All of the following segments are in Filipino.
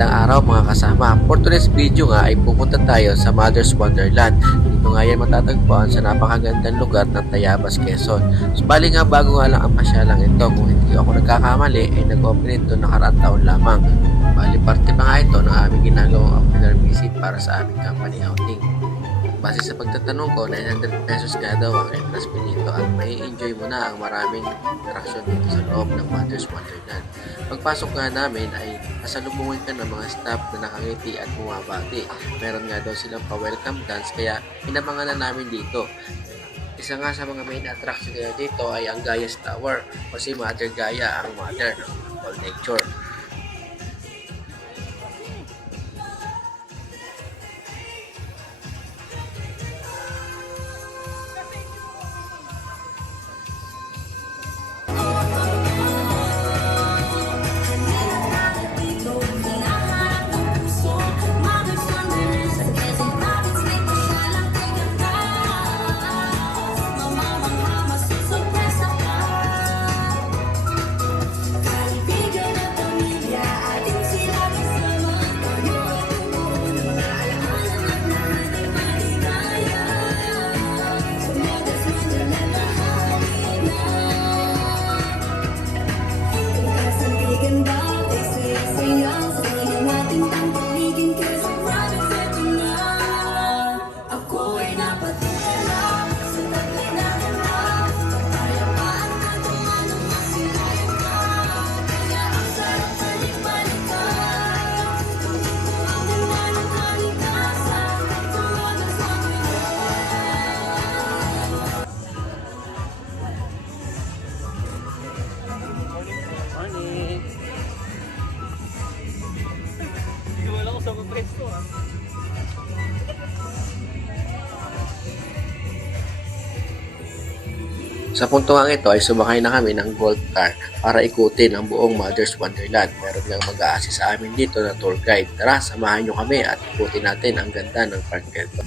Magandang araw mga kasama. For today's video nga ay pupunta tayo sa Mother's Wonderland. Dito nga yan matatagpuan sa napakagandang lugar ng Tayabas, Quezon. So bali nga bago nga lang ang pasyalang ito, kung hindi ako nagkakamali ay nag-open ito nakaraang taon lamang. Bali parte pa nga ito ng aming ginagawang opener visit para sa aming company outing. Base sa pagtatanong ko, 900 pesos nga daw ang entrance fee dito at may enjoy mo na ang maraming attraction dito sa loob ng Mother's Wonderland. Pagpasok nga namin ay nasalubungan ka ng mga staff na nakangiti at bumabati. Meron nga daw silang pa-welcome dance kaya inabangan na namin dito. Isa nga sa mga main attraction nila dito ay ang Gaia's Tower o si Mother Gaia ang mother ng all nature. Sa punto nga ito ay sumakay na kami ng Gold Car para ikutin ang buong Mother's Wonderland. Meron nga mag-a-assist sa amin dito na tour guide. Tara, samahan nyo kami at ikutin natin ang ganda ng park nito.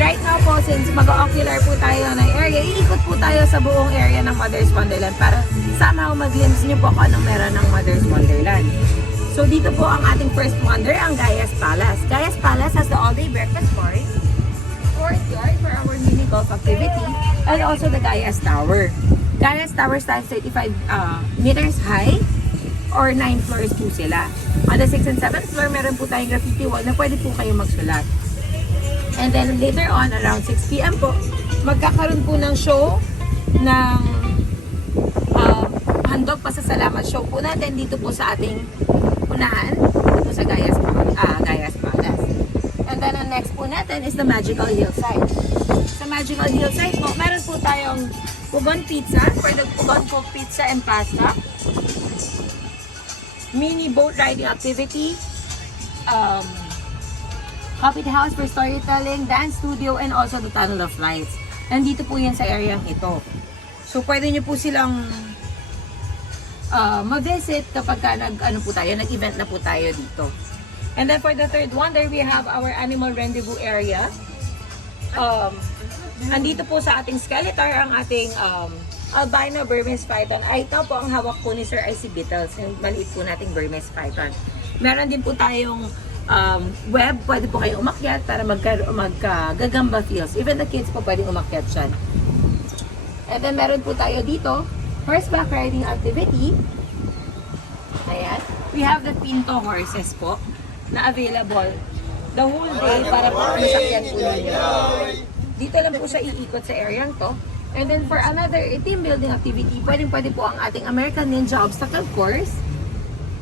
Right now po, since mag-ocular po tayo ng area, iikot po tayo sa buong area ng Mother's Wonderland para somehow mag-glimpse nyo po kung anong meron ng Mother's Wonderland. So dito po ang ating first wonder, ang Gaia's Palace. Gaia's Palace has the all-day breakfast bar, courtyard for our mini golf activity, and also the Gaia's Tower. Gaia's Tower stands 35 meters high or 9 floors po sila. On the 6th and 7th floor, meron po tayong graffiti wall na pwede po kayong magsulat. And then later on, around 6 p.m. po, magkakaroon po ng show ng handog pasasalamat show po natin dito po sa ating unahan, dito sa Gaia's Palace. And then ang next po natin is the Magical Hillside. Sa Magical Hillside po, meron po tayong Pugon Pizza for the Pugon Cook Pizza and Pasta. Mini boat riding activity. Coffee house for storytelling, dance studio, and also the Tunnel of Lights. Nandito po yan sa area ito. So, pwede nyo po silang ma-visit kapag ka nag-event na po tayo dito. And then for the third wonder, we have our animal rendezvous area. Andito po sa ating Skeletor ang ating albino Burmese python. Ay, ito po ang hawak po ni Sir ay si Beetles, yung maliit po nating Burmese python. Meron din po tayong web, pwede po kayong umakyat para magkagagamba feels. Even the kids po pwedeng umakyat dyan. And then meron po tayo dito, horseback riding activity. Ayan. We have the Pinto horses po na available the whole day para po masakyan po ninyo. Dito lang po siya iikot sa area to. And then for another team building activity, pwede po ang ating American Ninja Obstacle Course.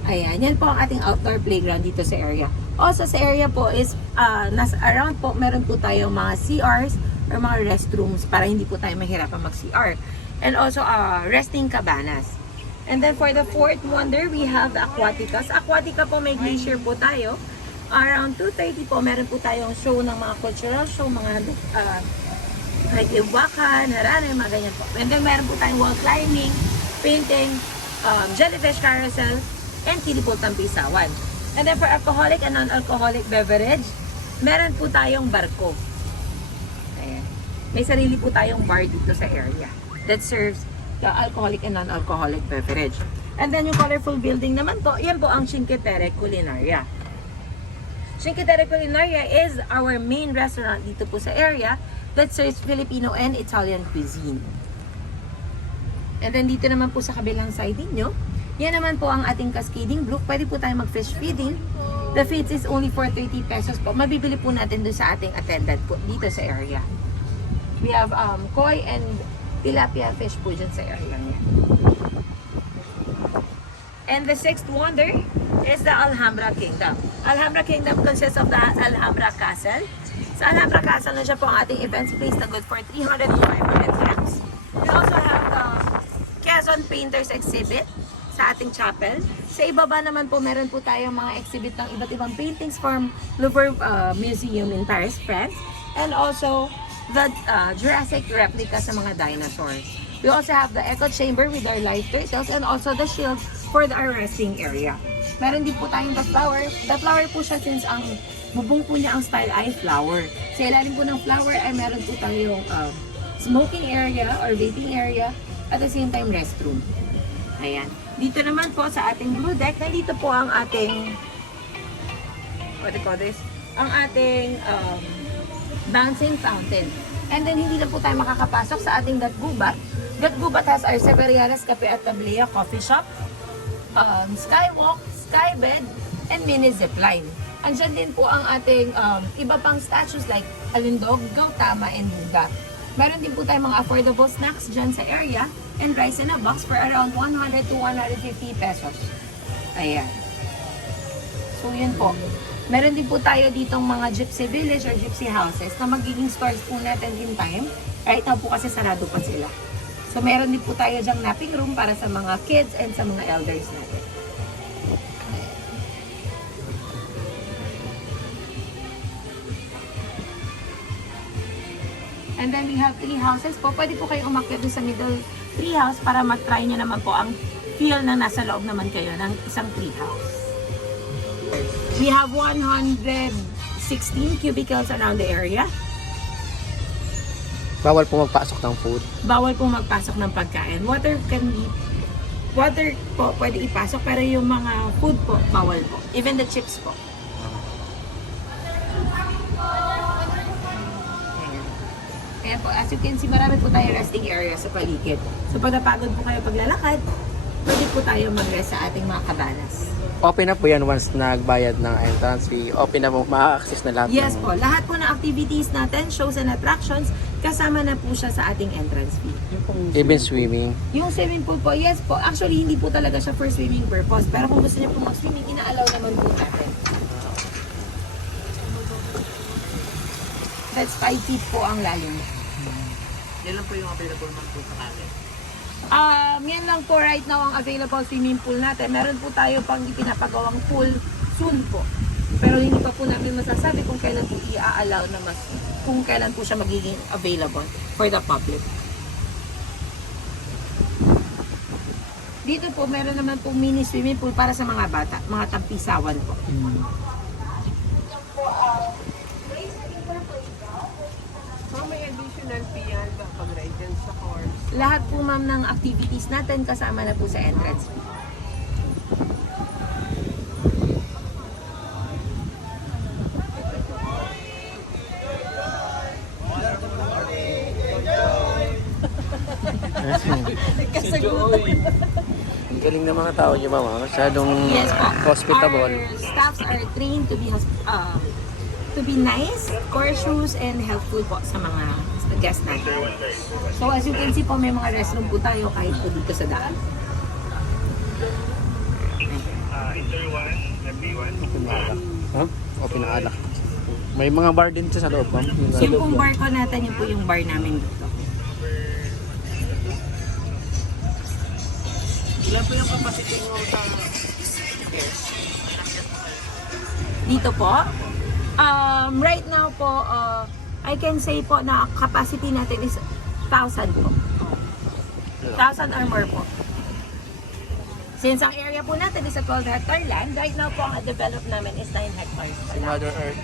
Ayan, yan po ang ating outdoor playground dito sa area. Also sa area po is, nasa around po, meron po tayong mga CRs or mga restrooms para hindi po tayo mahirapan mag-CR. And also resting cabanas. And then for the fourth wonder, we have the Aquatica. Sa Aquatica po may glacier po tayo. Around 2:30 po, meron po tayong show ng mga cultural show, mga like Iwakan, Harana, mga ganyan po. And then meron po tayong wall climbing, painting, jellyfish carousel, and kilipultang pisawan. And then for alcoholic and non-alcoholic beverage, meron po tayong barko. Ayan. May sarili po tayong bar dito sa area that serves the alcoholic and non-alcoholic beverage. And then yung colorful building naman po, yan po ang Cinque Terre Culinaria. Cinque Terre Culinaria is our main restaurant dito po sa area that serves Filipino and Italian cuisine. And then dito naman po sa kabilang side ninyo, yan naman po ang ating cascading brook. Pwede po tayo mag-fish feeding. The feeds is only for 30 pesos po. Mabibili po natin doon sa ating attendant po dito sa area. We have koi and tilapia fish po dyan sa area niya. And the sixth wonder is the Alhambra Kingdom. Alhambra Kingdom consists of the Alhambra Castle. Sa Alhambra Castle na siya po ang ating events place na good for 300 to 500 racks. We also have the Quezon Painters Exhibit sa ating chapel. Sa ibaba naman po, meron po tayong mga exhibit ng iba't ibang paintings from Louvre Museum in Paris, France. And also, the Jurassic replica sa mga dinosaurs. We also have the echo chamber with our live turtles and also the shield for our resting area. Meron din po tayong the flower. The flower po siya since ang bubong po niya ang style ay flower. Sa ilalim po ng flower ay meron po tayong smoking area or vaping area at the same time restroom. Ayan. Dito naman po sa ating blue deck, nandito po ang ating what do you call this? Ang ating bouncing fountain. And then hindi na po tayo makakapasok sa ating Gatgubat. Gatgubat has our Severianas Cafe at Tablea coffee shop, skywalk, skybed, and mini zipline. Andyan din po ang ating iba pang statues like Alindog, Gautama, and Buddha. Meron din po tayong mga affordable snacks dyan sa area and rice in a box for around 100 to 150 pesos. Ayan. So yun po. Meron din po tayo ditong mga gypsy village or gypsy houses na magiging stores po natin in time. Right now po kasi sarado pa sila. So meron din po tayo dyang napping room para sa mga kids and sa mga elders natin. And then we have tree houses po. Pwede po kayo umakyat sa middle tree house para mag-try nyo naman po ang feel na nasa loob naman kayo ng isang tree house. We have 116 cubicles around the area. Bawal po magpasok ng food. Bawal po magpasok ng pagkain. Water po pwede ipasok pero yung mga food po bawal po. Even the chips po. Ayan po, as you can see, marami po tayo resting area sa paligid. So pag napagod po kayo paglalakad, pwede po tayo mag-rest sa ating mga cabanas. Open na po yan once nagbayad ng entrance fee. Open na po, ma-access na lahat. Yes po, lahat po ng activities natin, shows and attractions, kasama na po siya sa ating entrance fee. Even swimming. Yung swimming pool po, yes po, actually hindi po talaga siya for swimming purpose. Pero kung gusto niyo po mag-swimming, ina-allow naman po natin. That's 5 feet po ang lalim. Yan lang po yung available po sa natin. Yan lang po right now ang available swimming pool natin. Meron po tayo pang ipinapagawang pool soon po. Pero hindi pa po namin masasabi kung kailan po i-allow na kung kailan po siya magiging available for the public. Dito po, meron naman po mini swimming pool para sa mga bata, mga tampisawan po. May additional fee yan ba pag ride yan sa course? Lahat po ma'am ng activities natin kasama na po sa entrance fee. Ang galing ng mga tao niyo, mama. Masyadong Yes po. hospitable. Our staffs are trained to be nice, courteous, and helpful po sa mga guests natin. So as you can see po, may mga restroom po tayo kahit po dito sa daan. Open na alak. Huh? Open na alak. May mga bar din siya sa loob, ma'am. Yung pong bar ko natin, yun po yung bar namin dito. Ilan po yung capacity mo sa Dito po, right now po, I can say po na capacity natin is 1,000 po. 1,000 or more po. Since ang area po natin is a 12 hectare land, right now po ang develop namin is 9 hectares. si Mother Earth?